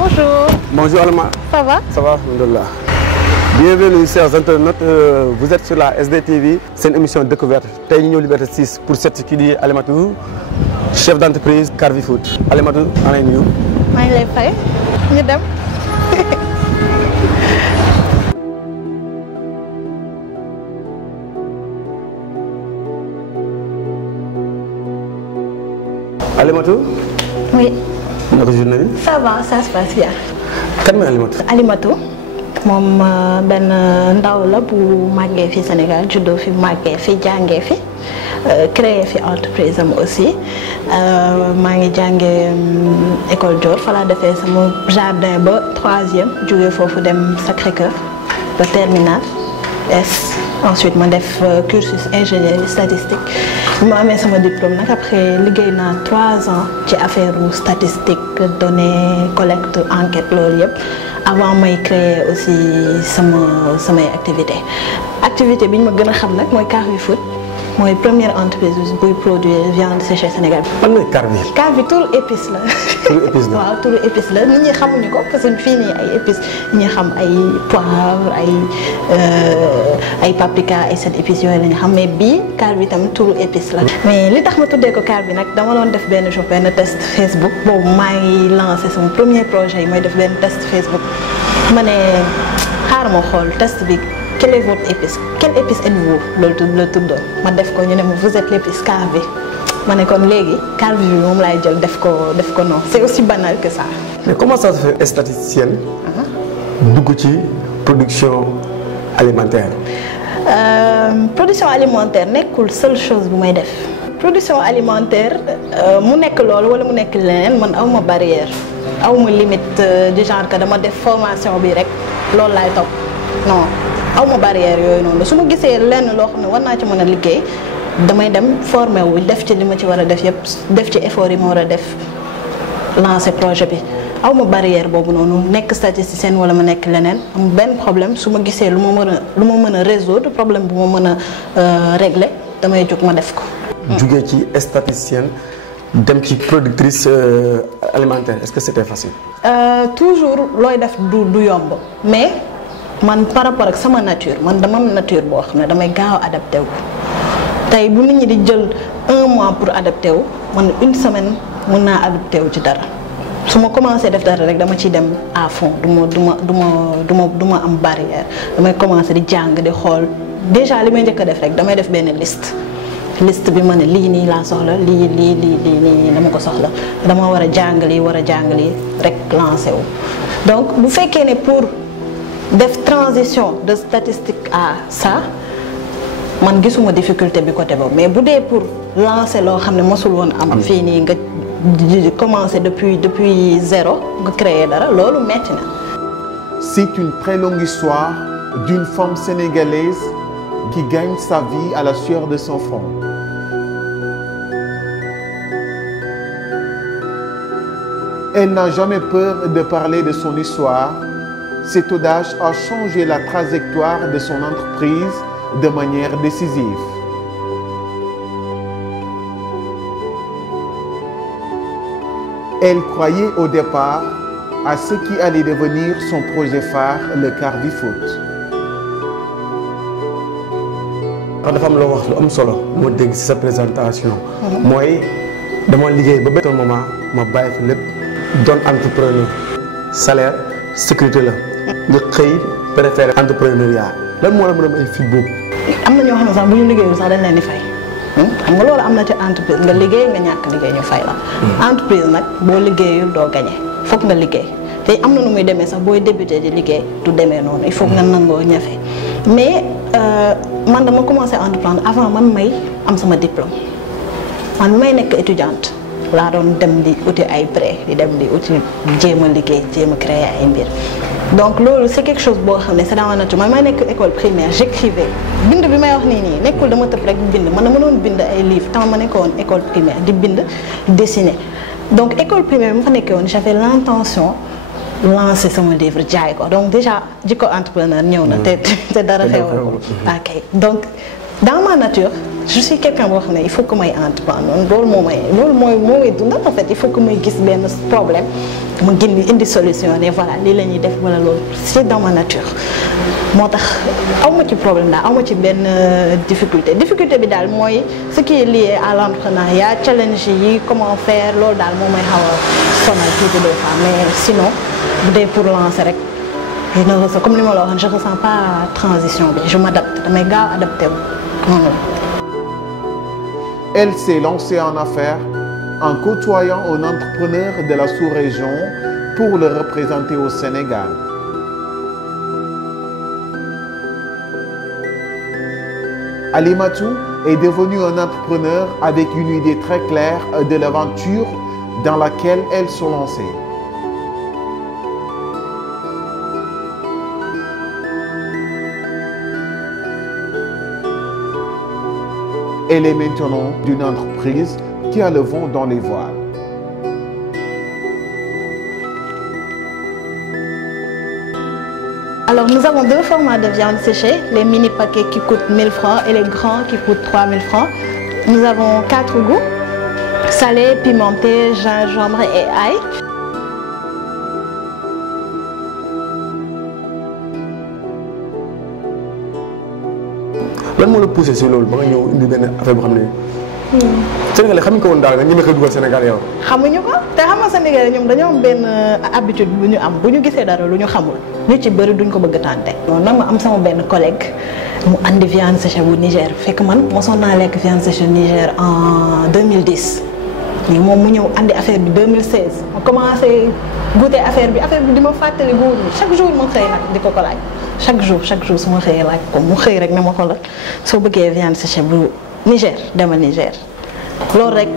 Bonjour. Bonjour Alma. Ça va? Ça va, alhamdoulilah. Bienvenue chers internautes, vous êtes sur la SDTV, c'est une émission découverte. Tey ñu ñëw Liberté 6 pour seet kii di Alimatou, chef d'entreprise Carvi Food. Alimatou, maa ngi lay nuyu. maa ngi lay fay. ñu dem. Alimatou. Oui. naka journée bi. Ça va, ça se passe bien. Kan mooy Alimatou. Alimatou moom benn ndaw la bu màggee fi Sénégal juddoo fi màggee fi jàngee fi créé fi entreprise am aussi maa ngi jàngee école Dior fa laa defee sama jardin ba 3e jógee foofu dem Sacré-Cœur ba terminal S. Ensuite ma def cursus ingénierie statistique bi ma amee sama diplôme nag après liggéey naa 3 ans ci affaire statistique données collecte enquête loolu yëpp avant may créer aussi samay activité bi ñu ma gën a xam nag mooy Carvi Food mooy première entreprise buy produire viande séchée Sénégal. Lan mooy Carvi. Carvi turu épice la. Turu épice la waaw turu épice la nit ñi xamuñu ko parce que fii nii ay épices ñi xam ay poivre ay paprika ay sel épices yooyu la ñu xam mais bii Carvi tamit turu épice la. mais li tax ma tuddee ko Carvi nag dama doon def benn jour benn test Facebook boobu maa ngi lancé sama premier projet yi mooy def benn test Facebook ma ne xaaral ma xool test bi. Quelle est votre épice? Quelle épice êtes-vous? Le tuddoon ma def ko ñu ne ma vous êtes l'épice Carvi ma ne kon léegi Carvi bi moom laay jël def ko non c'est aussi banal que ça. Mais comment ça se fait esthéticienne dugg ci production alimentaire. Production alimentaire nekkul seule chose bu may def. Production alimentaire mu nekk loolu wala mu nekk leneen man awma barrière awma limite du genre que dama def formation bi rek loolu laay topp non. awma barrière yooyu noonu su ma gisee lenn loo xam ne war naa ci mën a liggéey damay dem formé wu def ci li ma ci war a def yëpp def ci effort yi ma war a def lancer projet bi awma barrière boobu noonu nekk statisticienne wala ma nekk leneen am benn problème su ma gisee lu ma mën a résoudre problème bu ma mën a régler damay jóg ma def ko. jugee ci statisticienne dem ci productrice alimentaire est-ce que c'était facile. Toujours looy def du yomb mais. man par rapport ak sama nature man dama am nature boo xam ne damay gaaw a adapté wu tey bu nit ñi di jël 1 mois pour adapté wu man 1 semaine mën naa adapté wu ci dara su ma commencé def dara rek dama ciy dem à fond du ma am barrière damay commencé di jàng di xool déjà li may njëkk a def rek damay def benn liste bi ma ne lii nii laa soxla lii dama ko soxla dama war a jàng lii rek lancé wu donc bu fekkee ne pour. def transition de statistique à ça man gisuma difficulté bi côté boobu mais bu dee pour lancer loo xam ne mosul woon am fii nii nga commencer depuis zéro nga créer dara loolu metti na. C'est une très longue histoire d'une femme sénégalaise qui gagne sa vie à la sueur de son front. Elle n'a jamais peur de parler de son histoire. Cette audace a changé la trajectoire de son entreprise de manière décisive. Elle croyait au départ à ce qui allait devenir son projet phare, le Carvi Food. dafa am loo wax lu am solo moo dégg ci sa présentation. mooy dama liggéey ba benn moment ma bàyyi fi lépp doon entrepreneur salaire sécurité la. nga xëy préféré entrepreneuriat lan moo la mën a may fit boobu. am na ñoo xam ne sax bu ñu liggéeyul sax dañ leen di fay xam nga loolu am na ci entreprise nga liggéey nga ñàkk liggéey ñu fay la. entreprise nag boo liggéeyul doo gagné foog nga liggéey te am na nu muy demee sax booy débuté di liggéey du demee noonu il faut nga nangoo ñafe mais man dama commencé entreprendre avant man may am sama diplôme man may nekk étudiante. laa doon dem di uti ay prêt di dem di uti jéem a liggéey jéem a créer ay mbir donc loolu c'est quelque chose boo xam ne c'est dans ma nature man may nekk école primaire j'écrivais bind bi may wax nii nekkul dama tëb rek bind man dama doon bind ay livres tant ma nekkoon école primaire di bind dessiner donc école primaire bi ma fa nekkee woon j'avais l'intention lancer sama livre jaay ko donc déjà jikko entrepreneur ñëw na te dara xewul ko ok donc dans ma nature je suis quelqu'un boo xam ne il faut que may entreprendre loolu mooy dundal en fait il faut que may gis benn problème ma indi solution ne voilà lii la ñuy def wala loolu c'est dans ma nature moo tax aw ma ci problème daal aw ma ci benn difficulté bi daal mooy ce qui est lié à l'entrepreneuriat challenge yi comment faire loolu daal moo may xaw a sonal tuuti des fois mais sinon bu dee pour lancer rek comme li ma la waxoon je ressens pas transition bi je m'adapte damay gaaw adapté wu. Elle s'est lancée en affaires en côtoyant un entrepreneur de la sous-région pour le représenter au Sénégal. Alimatou est devenu un entrepreneur avec une idée très claire de l'aventure dans laquelle elle se lançait. Elle est maintenant d'une entreprise qui a le vent dans les voiles. Alors nous avons deux formats de viande séchée, les mini paquets qui coûtent 1000 francs et les grands qui coûtent 3000 francs. Nous avons 4 goûts, salé, pimenté, gingembre et ail. lan moo la poussé si loolu ba nga ñëw indi benn affaire boo xam ne. Sénégalais xamuñ ko woon daal nga ñeme ko dugal Sénégal yow. xamuñu ko te xam nga Sénégalais ñoom dañoo am benn habitude bu ñu am bu ñu gisee dara lu ñu xamul ñu ci bëri duñ ko bëgg a tànte. non nag ma am sama benn collègue mu andi viande séchée bu Niger fekk man mosoon naa lekk viande séchée Niger en 2010 mais moom mu ñëw andi affaire bi 2016 ma commencé goûter affaire bi di ma fàttali góor ñi chaque jour ma xëy nag di ko laaj. chaque jour su ma xëyee laaj ko mu xëy rek ne ma xoolal soo bëggee viande séchée bu Niger demal Niger loolu rek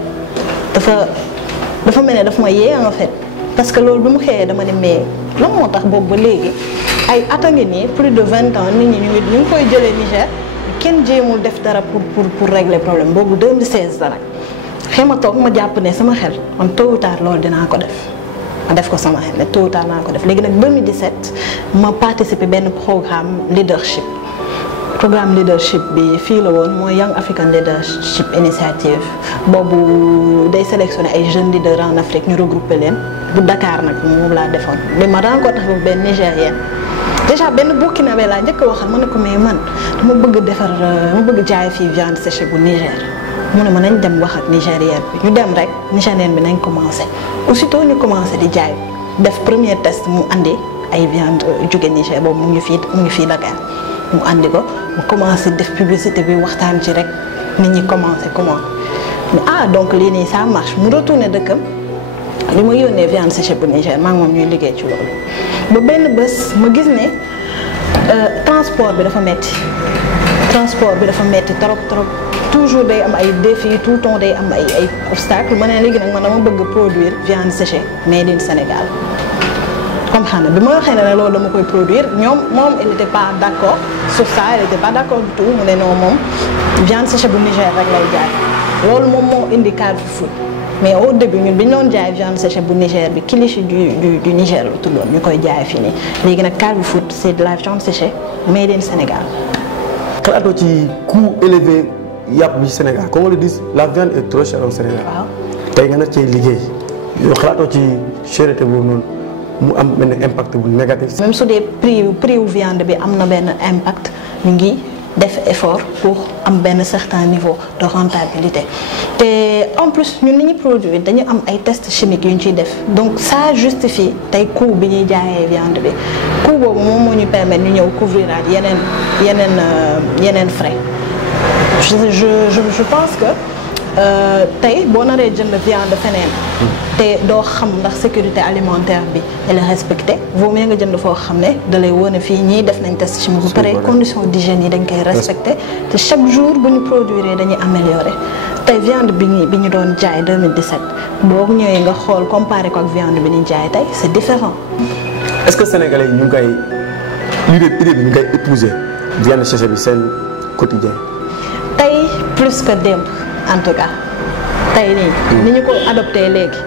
dafa mel ne daf ma yee en fait parce que loolu bi mu xëyee dama ne mais lan moo tax boobu ba léegi ay at a ngi nii plus de 20 ans nit ñi ñu ngi koy jëlee Niger kenn jéemul def dara pour régler problème boobu 2016 dara xëy ma toog ma jàpp ne sama xel man tôt ou tard loolu dinaa ko def. ma def ko sama xel ne tôt ou tard naa ko def léegi nag 2017 ma participé benn programme leadership bi fii la woon mooy Young African Leadership Initiative boobu day sélectionné ay jeunes leaders en Afrique ñu regroupé leen bu Dakar nag moom laa defoon mais ma rencontré foofu benn Nigérienne déjà benn Burkinabé laa njëkk a waxal ma ne ko mais man dama bëgg jaay fii viande séchée bu Niger mu ne ma nañ dem wax ak Nigérienne bi ñu dem rek Nigérienne bi nañ commencé aussitôt ñu commencé di jaay def premier test mu andi ay viande jóge Niger boobu mu ngi fii Dakar mu andi ko mu commencé def publicité bi waxtaan ci rek nit ñi commencé donc lii nii ça marche mu retourné dëkkam li ma yónnee viande séchée bu Niger maa ngi moom ñuy liggéey ci loolu ba benn bés ma gis ne transport bi dafa metti trop toujours day am ay défis tout le temps day am ay obstacles ma ne léegi nag man dama bëgg produire viande séchée made in Sénégal comme xam ne bi ma waxee ne loolu dama koy produire moom il était pas d'accord sur ça il était pas d'accord du tout mu ne non moom viande séchée bu Niger rek lay jaay loolu moom moo indi Carrefour mais au début ñun bi ñu doon jaay viande séchée bu Niger bi Kilichi du Niger la tuddoon ñu koy jaay fii nii léegi nag Carrefour c'est de la viande séchée made in Sénégal. xalaatoo ci coût élevé yàpp bi Sénégal comme on le dit la viande est trop chère au Sénégal. waaw tey nga ne cee liggéey yow xalaatoo ci cherté boobu noonu mu am benn impact bu négatif. même su dee prix wu viande bi am na benn impact ñu ngi def effort pour am benn certain niveau de rentabilité te en plus ñun ni ñuy produire dañu am ay tests chimiques yu ñu ciy def donc ça justifie tey coût bi ñuy jaayee viande bi coût boobu moom moo ñu permettre ñu ñëw couvrir yeneen frais. je pense que tey boo naree jënd viande feneen te doo xam ndax sécurité alimentaire bi elle est respectée vaut mieux nga jënd foo xam ne da lay wone fii ñii def nañ test chimique bu pare conditions d'hygiène yi dañ koy respecté te chaque jour bu ñu produire dañuy améliorer tey viande bi ñu doon jaay 2017 boo ñëwee nga xool comparé ko ak viande bi ñu jaay tey c'est différent. est-ce que sénégalais yi ñu ngi koy idée bi ñu koy épouser viande séchée bi seen quotidien. tey plus que démb en tout cas tey nii ni ñu ko adopté léegi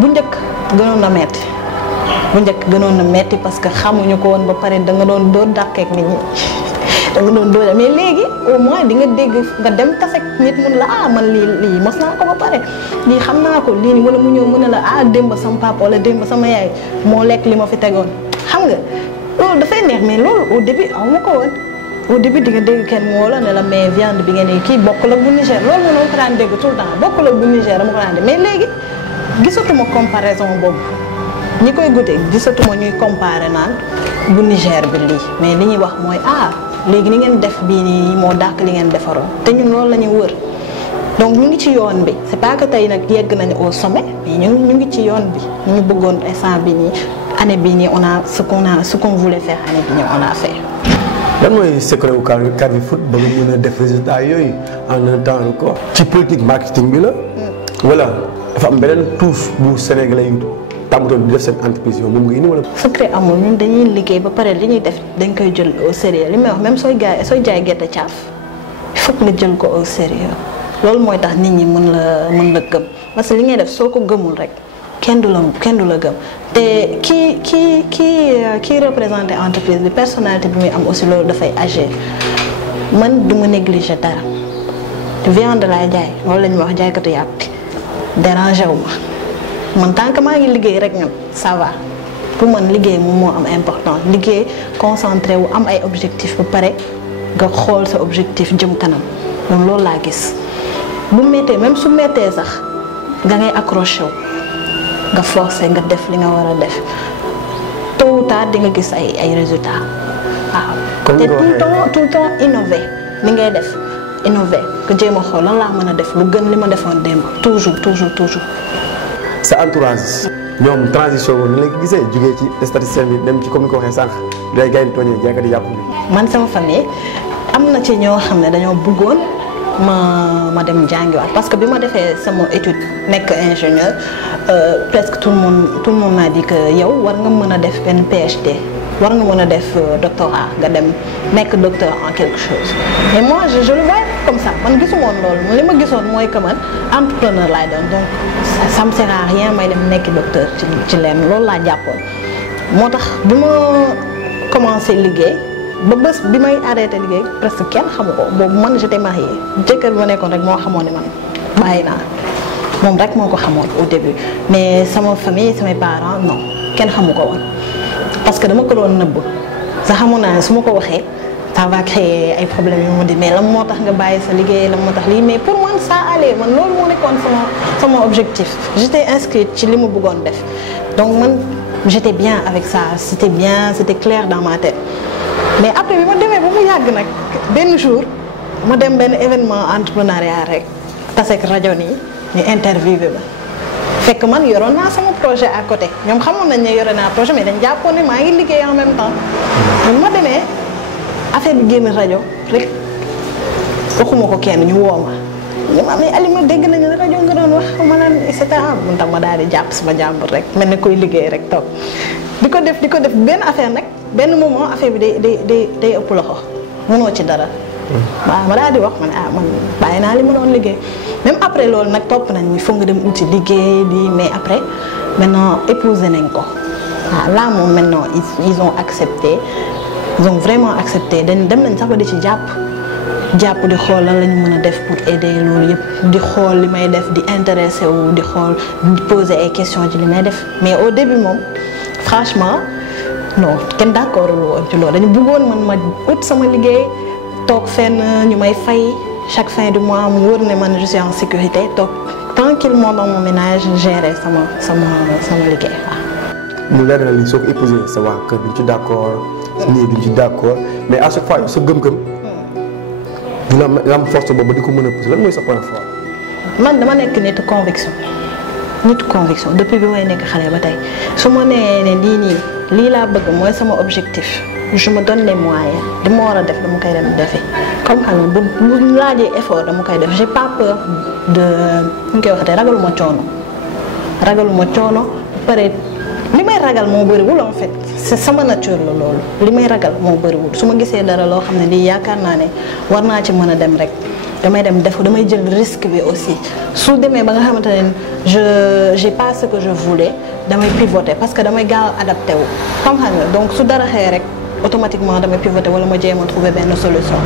bu njëkk gënoon na metti parce que xamuñu ko woon ba pare da nga doon dóor dàqeek nit ñi da nga doon doole mais léegi au moins di nga dégg nga dem tase nit mun la ah man lii mos naa ko ba pare lii xam naa ko lii wala mu ñëw mu ne la ah démb sama papa wala démb sama yaay moo lekk li ma fi tegoon xam nga loolu dafay neex mais loolu au début aw ma ko woon au début di nga dégg kenn moo la ne la mais viande bi ngeen kii bokkul ak bu Niger loolu moom ko daan dégg tout le temps bokkul ak bu Niger dama ko daan dégg mais léegi gisatuma comparaison boobu ñi koy goûter gisatuma ñuy comparer naan bu Niger bi lii mais li ñuy wax mooy ah léegi ni ngeen def bii nii moo dàq li ngeen defaroon te ñun loolu la ñu wër donc ñu ngi ci yoon bi c'est pas que tey nag yegg nañu au sommet mais ñu ngi ci yoon bi ñu bëggoon instant bi nii année bii nii on a ce qu'on voulait faire année bi nii on a fait. lan mooy secret wu Carvi Food ba nga mën a def résultat yooyu en un temps record. ci politique marketing bi la. wala dafa am beneen touche bu Sénégalais yu tàmbatoon di def seen entreprise yow moom nga indi wala. secret amul ñun dañuy liggéey ba pare li ñuy def dañ koy jël au sérieux li may wax même sooy jaay gerte caaf il faut que nga jël ko au sérieux loolu mooy tax nit ñi mën la gëm parce que li ngay def soo ko gëmul rek kenn du la gëm te kii représenté entreprise bi personnalité bi muy am aussi loolu dafay agir man du ma négliger dara viande laay jaay loolu la ñuy wax jaaykatu yàpp dérangé wu ma man tant que maa ngi liggéey rek ñun ça va pour man liggéey moom moo am important liggéey concentré wu am ay objectif ba pare nga xool sa objectif jëm kanam donc loolu laa gis bu méttee même su méttee sax nga ngay accroché wu nga forcé nga def li nga war a def tôt ou tard di nga gis ay résultats waaw. te tout le temps innové li ngay def innové nga jéem a xool lan laa mën a def lu gën li ma defoon démb toujours. sa entourage ñoom transition boobu la nga gisee jógee ci statisticien bi dem ci comme ni ko waxee sànq day gars yi tooñee jaaykat yi yàpp bi. man sama famille am na ci ñoo xam ne dañoo bëggoon ma dem jàngiwaat parce que bi ma defee sama étude nekk ingénieur presque tout le monde m'a dit que yow war nga mën a def benn PhD war nga mën a def doctorat nga dem nekk docteur en quelque chose mais moi je le vois comme ça man gisuma woon loolu li ma gisoon mooy que man entrepreneur laay doon donc ça me sert à rien may dem nekk docteur ci leen loolu laa jàppoon moo tax bi ma commencé liggéey ba bés bi may arrêté liggéey presque kenn xamu ko boobu man j'étais mariée jëkkër bi ma nekkoon rek moo xamoon ne man bàyyi naa moom rek moo ko xamoon au début mais sama famille samay parents non kenn xamu ko woon parce que dama ko doon nëbb sax xamoon naa ne su ma ko waxee ça va créer ay problèmes yu ma di mais lan moo tax nga bàyyi sa liggéey lan moo tax lii mais pour man ça allait man loolu moo nekkoon sama objectif j'étais inscrite ci li ma bëggoon def donc man j'étais bien avec ça c'était clair dans ma tête mais après bi ma demee ba mu yàgg nag benn jour ma dem benn événement entrepreneuriat rek taseeg rajo nii ñu interviewé ma fekk man yoroon naa sama projet à côté ñoom xamoon nañ ne yore naa projet mais dañ jàppoon ne maa ngi liggéey en même temps bu ma demee affaire bi génn rajo rek waxuma ko kenn ñu woo ma mais Alima dégg nañu ne rajo nga doon wax ma naan et cetera mun tax ma daal di jàpp sama jàmbur rek mel ne koy liggéey rek toog di ko def benn affaire nag benn moment affaire bi day ëpp loxo mënoo ci dara. waaw ma daal di wax man bàyyi naa li ma doon liggéey même après loolu nag topp nañ mi foog nga dem uti liggéey di mais après maintenant épousé nañ ko waaw là moom maintenant ils ont accepté ils ont vraiment accepté dem nañ sax ba di ci jàpp di xool lan la ñu mën a def pour aider loolu yëpp di xool li may def di intéressé wu di xool di poser ay questions ci li may def mais au début moom franchement non kenn d'accord woon ci loolu dañu bëggoon man ma ut sama liggéey toog fenn ñu may fay chaque fin du mois mu wóor ne man je suis en sécurité toog tranquillement dans mon ménage gérer sama liggéey waaw. mu leer na li soo ko épousé sa waa kër duñ ci d'accord sa néeg duñ ci d'accord mais à chaque fois yow sa gëm-gëm dina am force boobu di ko mën a pousser lan mooy sa point fort. man dama nekk nitu conviction depuis bi may nekk xale ba tey su ma nee ne lii laa bëgg mooy sama objectif je me donne les moyens li ma war a def dama koy dem defi comme xam nga bu laajee effort dama koy def j'ai pas peur de ñu koy waxatee ragaluma coono pare li may ragal moo bëriwul en fait c'est sama nature la loolu li may ragal moo bëriwul su ma gisee dara loo xam ne lii yaakaar naa ne war naa ci mën a dem rek damay dem def damay jël risque bi aussi su demee ba nga xamante ne j'ai pas ce que je voulais damay pivoter parce que damay gaaw adapté wu comme xam nga donc su dara xëy rek automatiquement damay pivoter wala ma jéem a trouver benn solution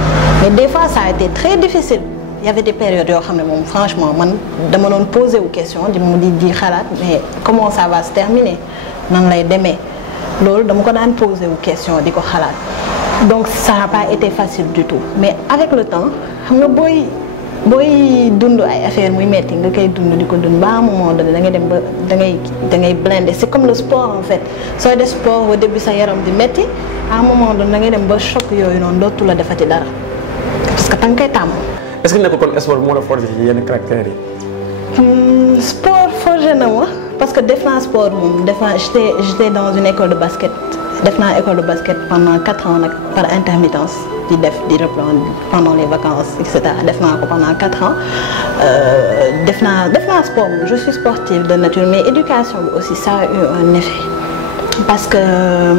mais des fois ça a été très difficile. Il y avait des périodes yoo xam ne moom franchement man dama doon poser wu question di xalaat mais comment ça va se terminer nan lay demee loolu dama ko daan poser wu question di ko xalaat donc ça n'a pas été facile du tout mais avec le temps xam nga booy dund ay affaire muy metti nga koy dund di ko dund ba à un moment donné da ngay dem ba da ngay blindé c'est comme le sport en fait sooy def sport au début sa yaram di metti à un moment donné da ngay dem ba choc yooyu noonu dootu la defati dara parce que da nga koy tàmm. est-ce que nekkul kon sport moo la forger ci yenn caractères yi. sport forgé na ma parce que def naa sport moom j'étais dans une école de basket def naa école de basket pendant 4 ans nag par intermittence di reprendre pendant les vacances et cetera def naa ko pendant 4 ans def naa sport moom je suis sportive de nature mais éducation bi aussi ça a eu un effet parce que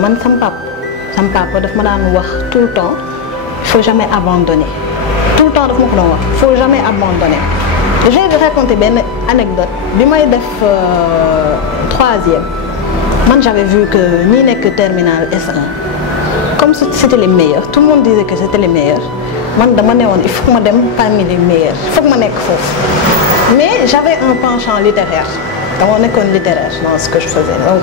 man sama papa daf ma daan wax tout le temps il faut jamais abandonner. Tout le temps daf ma ko doon wax faut jamais abandonner. Je vais vous raconter benn anecdote bi may def 3e man j'avais vu que ñi nekk terminal S1 comme c'était les meilleurs tout le monde disait que c'était les meilleurs man dama ne woon il faut que ma dem parmi les meilleurs il faut que ma nekk foofu mais j'avais un penchant littéraire dama nekkoon littéraire dans ce que je faisais donc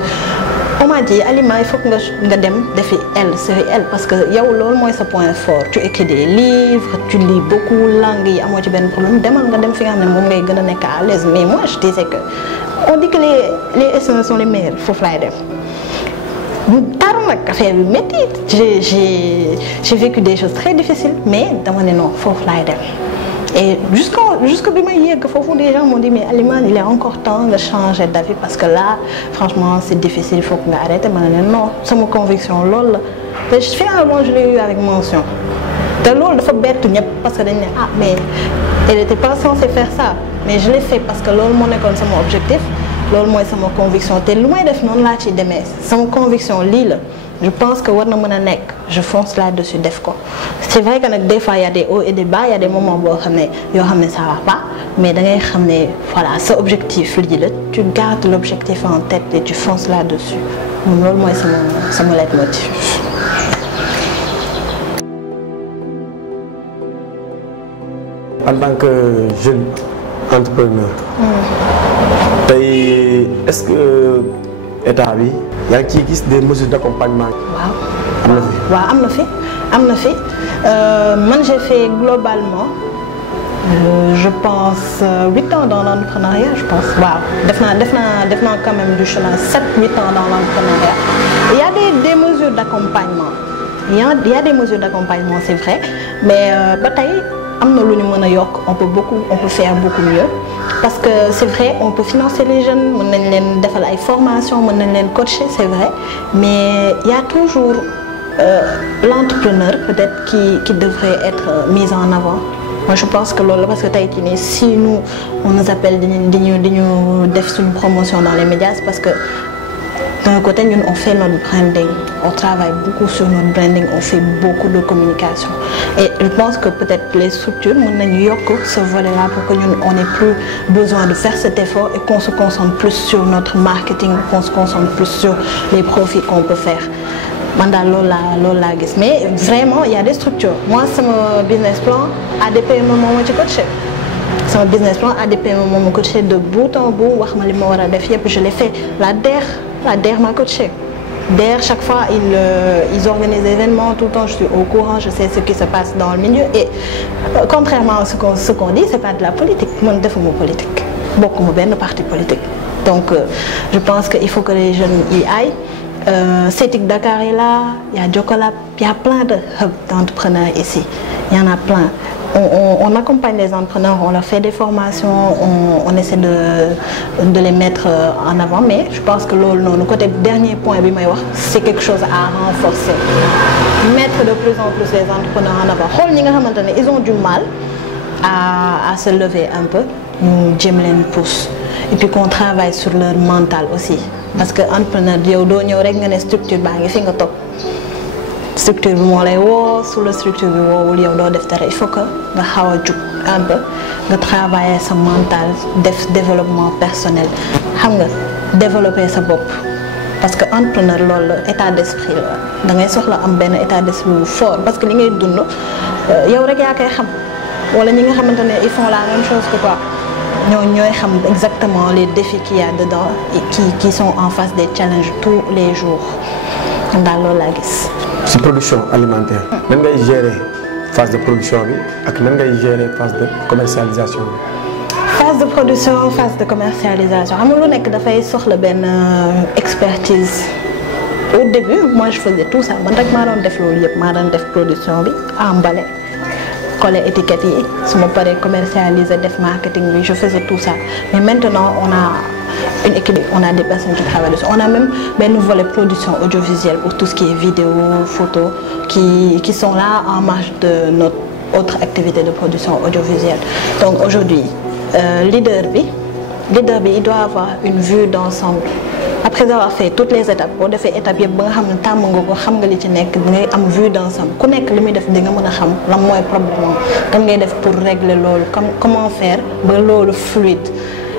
on m'a dit Alima il faut que nga dem defi série L parce que yow loolu mooy sa point fort tu écris des livres tu lis beaucoup langues yi amoo ci benn problème demal nga dem fi nga xam ne moom ngay gën a nekk à l'aise mais moi je disais que on dit que les S1 sont les meilleurs foofu laay dem mu taru nag affaire bi métti j'ai vécu des choses très difficiles mais dama ne non foofu laay dem et jusque bi may yegg foofu des gens m'ont dit mais Alima il est encore temps de changer d'avis parce que là franchement c'est difficile il faut que nga arrêter ma ne non sama conviction loolu la te finalement je l'ai eu avec mention te loolu dafa bettu ñëpp parce que dañ ne ah mais elle était pas censée faire ça mais je l'ai fait parce que loolu moo nekkoon sama objectif loolu mooy sama conviction te lu may def noonu laa ci demee sama conviction lii la je pense que war na mën a nekk je fonce là-dessus def ko c'est vrai que nag des fois il y a des hauts et des bas il y a des moments boo xam ne yoo xam ne ça va pas mais da ngay xam ne voilà sa objectif lii la tu gardes l'objectif en tête et tu fonces là-dessus moom loolu mooy sama leitmotiv. En tant que jeune entrepreneur. tey est-ce que état bi yaa ngi ciy gis des mesures d'accompagnement. waaw am na fi man j'ai fait globalement je pense 8 ans dans l'entrepreneuriat je pense waaw def naa quand même du chemin 7-8 ans dans l'entrepreneuriat. Il y a des mesures d'accompagnement il y a des mesures d'accompagnement c'est vrai mais ba tey am na lu ñu mën a yokk on peut faire beaucoup mieux. Parce que c'est vrai on peut financer les jeunes mën nañ leen defal ay formations mën nañ leen coacher c'est vrai mais il y a toujours l'entrepreneur peut-être qui devrait être mis en avant. Moi je pense que loolu parce que tey jii nii si nous on nous appelle di ñu def suñu promotion dans les médias c'est parce que d'un côté ñun on fait notre branding on travaille beaucoup sur notre branding on fait beaucoup de communication et je pense que peut-être les structures mën nañu yokk ce volet-là pour que ñun on n'ait plus besoin de faire cet effort et qu'on se concentre plus sur notre marketing qu'on se concentre plus sur les profits qu'on peut faire man daal loolu laa gis mais vraiment il y a des structures moi sama business plan ADP moom moo ma ci coaché sama business plan ADP moom moo ma coaché de bout en bout wax ma li ma war a def yëpp je l'ai fait la DER m'a coaché. D'ailleurs, chaque fois, ils organisent des événements, tout le temps, je suis au courant, je sais ce qui se passe dans le milieu. Et contrairement à ce qu'on dit, c'est pas de la politique. Moi, je fais politique. Beaucoup de parti politique. Donc, je pense qu'il faut que les jeunes y aillent. CETIC Dakar est là, il y a Jocolab, il y a plein d'entrepreneurs ici. Il y en a plein. On accompagne les entrepreneurs, on leur fait des formations, on essaie de les mettre en avant, mais je pense que le côté dernier point, c'est quelque chose à renforcer. Mettre de plus en plus les entrepreneurs en avant. Ils ont du mal à se lever un peu, nous les pousse. Et puis qu'on travaille sur leur mental aussi. Parce que entrepreneur, il y a une structure, structure bi moo lay woo sous la structure bi woowul yow doo def dara il faut que nga xaw a jug un peu nga travailler sa mental def développement personnel xam nga développer sa bopp parce que entrepreneur loolu la état d'esprit la da ngay soxla am benn état d'esprit bu fort parce que li ngay dund yow rek yaa koy xam wala ñi nga xamante ne ils font la même chose que toi ñooy xam exactement les défis qu'il y a dedans et qui sont en face des challenges tous les jours daal loolu laa gis. ci production alimentaire. nan ngay gérer phase de production bi ak nan ngay gérer phase de commercialisation bi. phase de production phase de commercialisation xam nga lu nekk dafay soxla benn expertise. Au début moi je faisais tout ça man rek maa doon def loolu yëpp maa doon def production bi emballé coller étiquette yi su ma paree commercialiser def marketing bi je faisais tout ça mais maintenant on a une équipe on a des personnes qui travaillent dessus on a même benn volet production audiovisuelle pour tout ce qui est vidéo photo qui sont là en marge de notre autre activité de production audiovisuelle donc aujourd'hui leader bi il doit avoir une vue d'ensemble après avoir fait toutes les étapes boo defee étapes yëpp ba nga xam ne tàmm nga ko xam nga li ci nekk ngay am vue d'ensemble ku nekk li muy def di nga mën a xam lan mooy problème kan ngay def pour régler loolu comment faire ba loolu fluide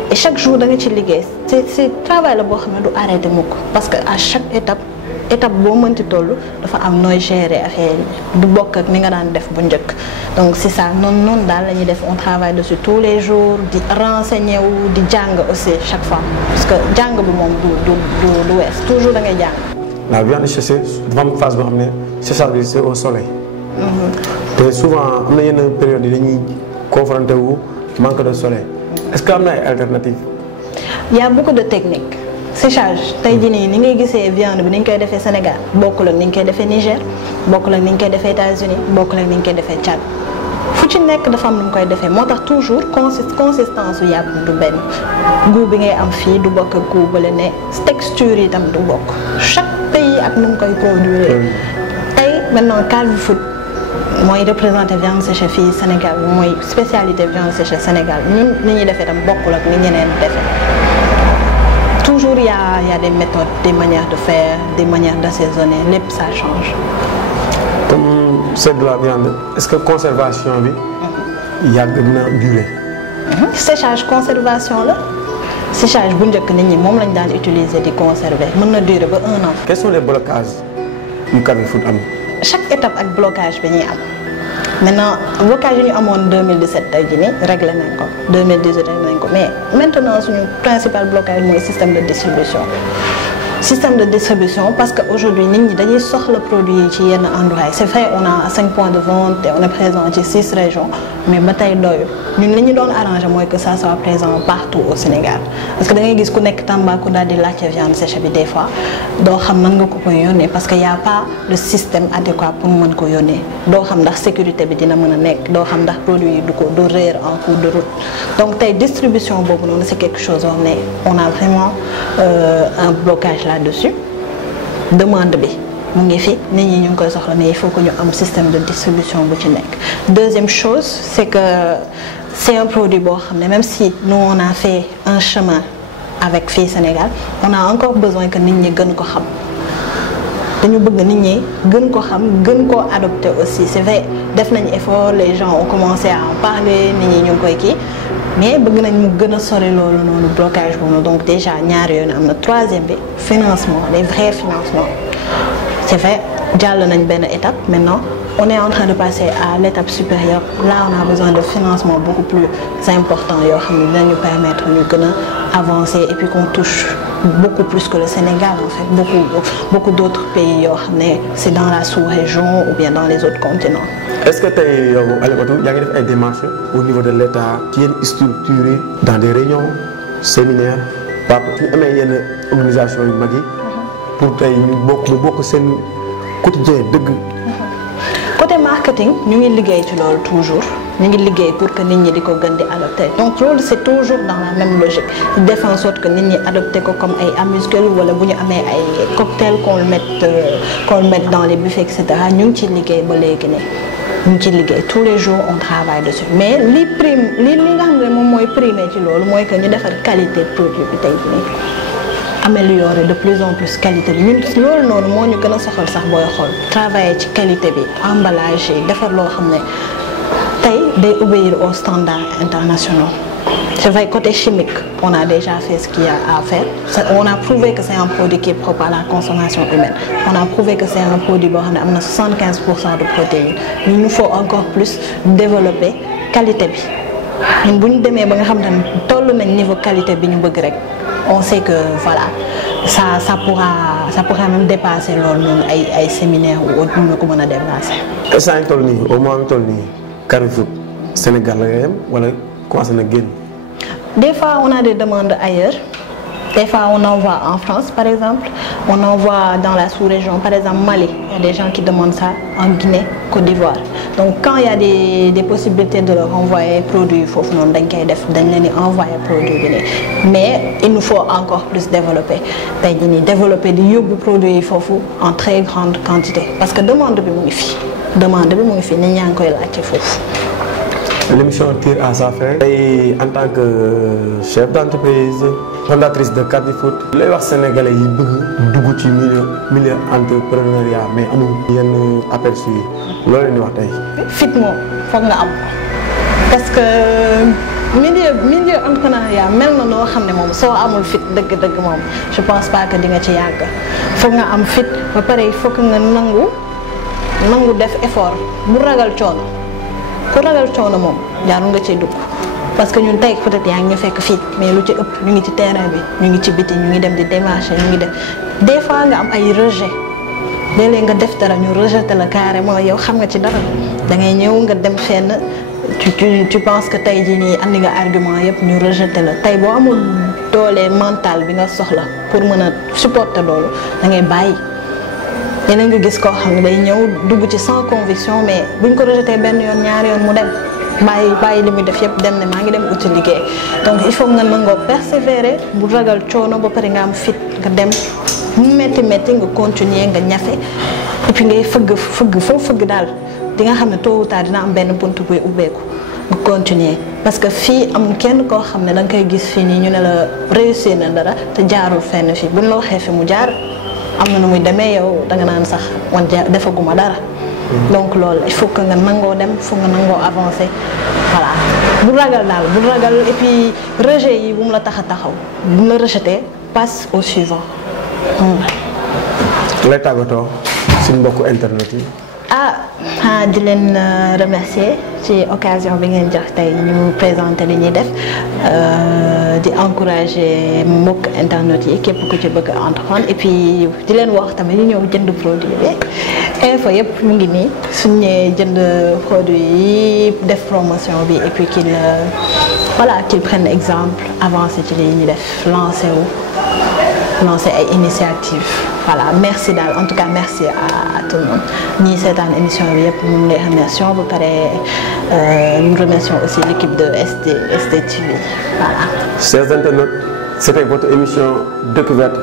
et chaque jour da nga ci liggéey c'est travail la boo xam ne du arrêté mukk parce que à chaque étape boo mënti toll dafa am nooy gérer affaire yi du bokk ak ni nga daan def bu njëkk donc c'est ça noonu daal la ñuy def on travaille dessus tous les jours di renseigner wu di jàng aussi chaque fois parce que jàng bi moom du wees toujours da ngay jàng. la viande séchée dafa am phase boo xam ne séchage bi c'est au soleil. te souvent am na yenn période yi dañuy confronté wu manque de soleil est-ce que am na ay alternatives. Il y a beaucoup de techniques. séchage tey jii nii ni ngay gisee viande bi ni ñu koy defee Sénégal bokkul ak ni ñu koy defee Niger bokkul ak ni ñu koy defee États-Unis bokkul ak ni ñu koy defee Tchad fu ci nekk dafa am nu mu koy defee moo tax toujours consistance su yàpp du benn goût bi ngay am fii du bokk ak goût bële ne texture yi tam du bokk chaque pays ak nu mu koy produire tey maintenant Calvi Food mooy représenté viande séchée fii Sénégal mooy spécialité viande séchée Sénégal ñun ni ñuy defee tam bokkul ak ni ñeneen defee. Toujours il y a des méthodes, des manières de faire, des manières d'assaisonner, lépp ça change. Comme c'est de la viande, est-ce que conservation bi yàgg na durée. Séchage conservation la séchage bu njëkk nit ñi moom lañ daan utiliser di conserver mën na durer ba 1 an. Quels sont les blocages yu Calvi Food am. Chaque étape ak blocage bi ñuy am maintenant blocage yi ñu amoon 2017 tey jii nii réglé nañ ko 2018 réglé nañ ko mais maintenant suñu principal blocage mooy système de distribution. Système de distribution parce que aujourd'hui nit ñi dañuy soxla produit yi ci yenn endroit c'est vrai on a 5 points de vente et on est présent ci 6 régions mais ba tey doyul ñun li ñu doon arrangé mooy que ça soit présent partout au Sénégal parce que da ngay gis ku nekk Tambacounda di laajte viande séchée bi des fois doo xam nan nga ko koy yónnee parce que y a pas le système adéquat pour mën ko yónnee doo xam ndax sécurité bi dina mën a nekk doo xam ndax produit yi du réer en cours de route donc tey distribution boobu noonu c'est quelque chose yoo xam ne on a vraiment un blocage là-dessus demande bi mu ngi fi nit ñi ñu ngi koy soxla mais il faut que ñu am système de distribution bu ci nekk. Deuxième chose c'est que c'est un produit boo xam ne même si nous on a fait un chemin avec fii Sénégal on a encore besoin que nit ñi gën ko xam dañu bëgg nit ñi gën ko xam gën koo adopter aussi c'est vrai def nañ effort les gens ont commencé à en parler nit ñi ñu ngi koy kii. mais bëgg nañ mu gën a sori loolu noonu blocage boobu donc déjà ñaari yoon am na troisième bi financement les vrais financements c'est vrai jàll nañ benn étape maintenant on est en train de passer à l'étape supérieure là on a besoin de financement beaucoup plus important yoo xam ne dinañu permettre ñu gën a avancer et puis qu'on touche beaucoup plus que le Sénégal en fait beaucoup d'autres pays yoo xam ne c'est dans la sous-région ou bien dans les autres continents. Est-ce que tey yow Alimatou yaa ngi def ay démarches au niveau de l'État ci yenn structures yi dans des réunions séminaires par su ñu amee yenn organisation yu mag yi pour tey ñu bokk seen quotidien dëgg. Côté marketing ñu ngi liggéey ci loolu toujours ñu ngi liggéey pour que nit ñi di ko gën di adopter donc loolu c'est toujours dans la même logique de faire en sorte que nit ñi adopter ko comme ay amuse-gueule wala bu ñu amee ay cocktails qu'on le mette dans les buffets et cetera ñu ngi ci liggéey ba léegi ne. ñu ngi ci liggéey tous les jours on travaille dessus mais li nga xam ne moom mooy primé ci loolu mooy que ñu defar qualité produit bi tey jii améliorer de plus en plus qualité bi ñun loolu noonu moo ñu gën a soxal sax booy xool travailler ci qualité bi emballage yi defar loo xam ne tey day obéir aux standards internationaux. C'est vrai, côté chimique, on a déjà fait ce qu'il y a à faire. On a prouvé que c'est un produit qui est propre à la consommation humaine. On a prouvé que c'est un produit qui a 75% de protéines. Il nous faut encore plus développer la qualité. Si nous avons un niveau de qualité, on sait que voilà, ça pourra même dépasser les séminaires ou autre nous comment dépasser. Ça au moins Carrefour Sénégal wala commencé na génn. Des fois on a des demandes ailleurs. Des fois on envoie en France par exemple, on envoie dans la sous-région, par exemple Mali, il y a des gens qui demandent ça, en Guinée, Côte d'Ivoire. Donc quand il y a des possibilités de leur envoyer produits, il faut envoyer produits. Mais il nous faut encore plus développer. Développer des produits en très grande quantité. Parce que demande de bimouifi. Demande de bimouifi, nous avons encore la. L'émission tire à sa fin. Et en tant que chef d'entreprise, fondatrice de Carrefour, les Sénégalais yi bëgg dugg ci milieu entrepreneuriat mais amul yenn aperçu yi loolu ni wax tey. Fit moom foog nga am parce que milieu entrepreneuriat mel na noo xam ne moom soo amul fit dëgg-dëgg moom je pense pas que di nga ci yàgg foog nga am fit ba pare il faut que nga nangu def effort bu ragal coono. Ku ragal coono moom jaarul nga cee dugg parce que ñun tey peut-être yaa ngi ñu fekk fii mais lu ci ëpp ñu ngi ci terrain bi ñu ngi ci biti ñu ngi dem di démarcher ñu ngi def des fois nga am ay rejet léeg-léeg nga def dara ñu rejeté la carrément yow xam nga ci dara da ngay ñëw nga dem fenn tu penses que tey jii nii andi nga argument yëpp ñu rejeté la tey boo amul doole mental bi nga soxla pour mën a supporter loolu da ngay bàyyi. yeneen nga gis koo xam ne day ñëw dugg ci sans conviction mais buñ ko rejeté benn yoon ñaari yoon mu dem bàyyi li muy def yëpp dem ne maa ngi dem uti liggéey donc il faut nga nangoo persévérer bu ragal coono ba pare nga am fit nga dem mu métti nga continuer nga ñafe et puis ngay fëgg foo fëgg daal di nga xam ne tôt ou tard dina am benn bunt buy ubbeeku nga continuer parce que fii amul kenn koo xam ne da nga koy gis fii nii ñu ne la réussir na dara te jaarul fenn fii buñ la waxee fi mu jaar. am na nu muy demee yow danga naan sax man defaguma dara donc loolu il faut que nga nangoo dem il faut nga nangoo avancer voilà bu ragal et puis rejet yi bu mu la tax a taxaw bu mu la rejeté passe au suivant. lay tàggatoo suñu mbokku internet yi. di leen remercier ci occasion bi ngeen jox tey ñu présenter li ñuy def di encourager mbokk internet yi képp ku ci bëgg a entreprendre et puis di leen wax tamit ñu ñëw jënd produit bi info yëpp mu ngi nii suñu ñëwee jënd produit yi def promotion bi et puis qu'ils prennent exemple avancer ci li ñuy def lancer ay initiative voilà merci daal en tout cas merci à tout le monde ñii seetaan émission bi yëpp ñu ngi lay remercions ba pare nous remercions aussi l'équipe de SDTV voilà. Chers internautes, c'était votre émission découverte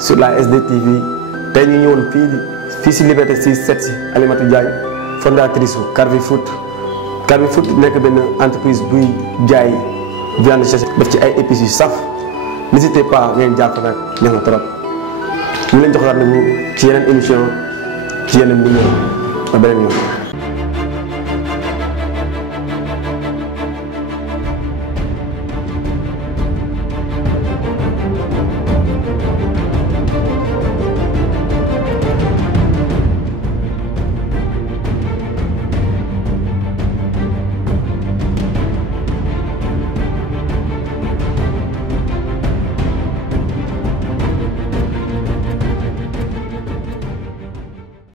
sur la SDTV tey ñu ñëwoon fii si Liberté 6 seet si Alimatou Ndiaye fondatrice su Carrefour nekk benn entreprise buy jaay viande séchée def ci ay épices yu saf. N'hésitez pas ngeen jàpp nag neex na trop ñu leen jox rendez-vous ci yeneen émission ci yeneen numéro ba beneen yoon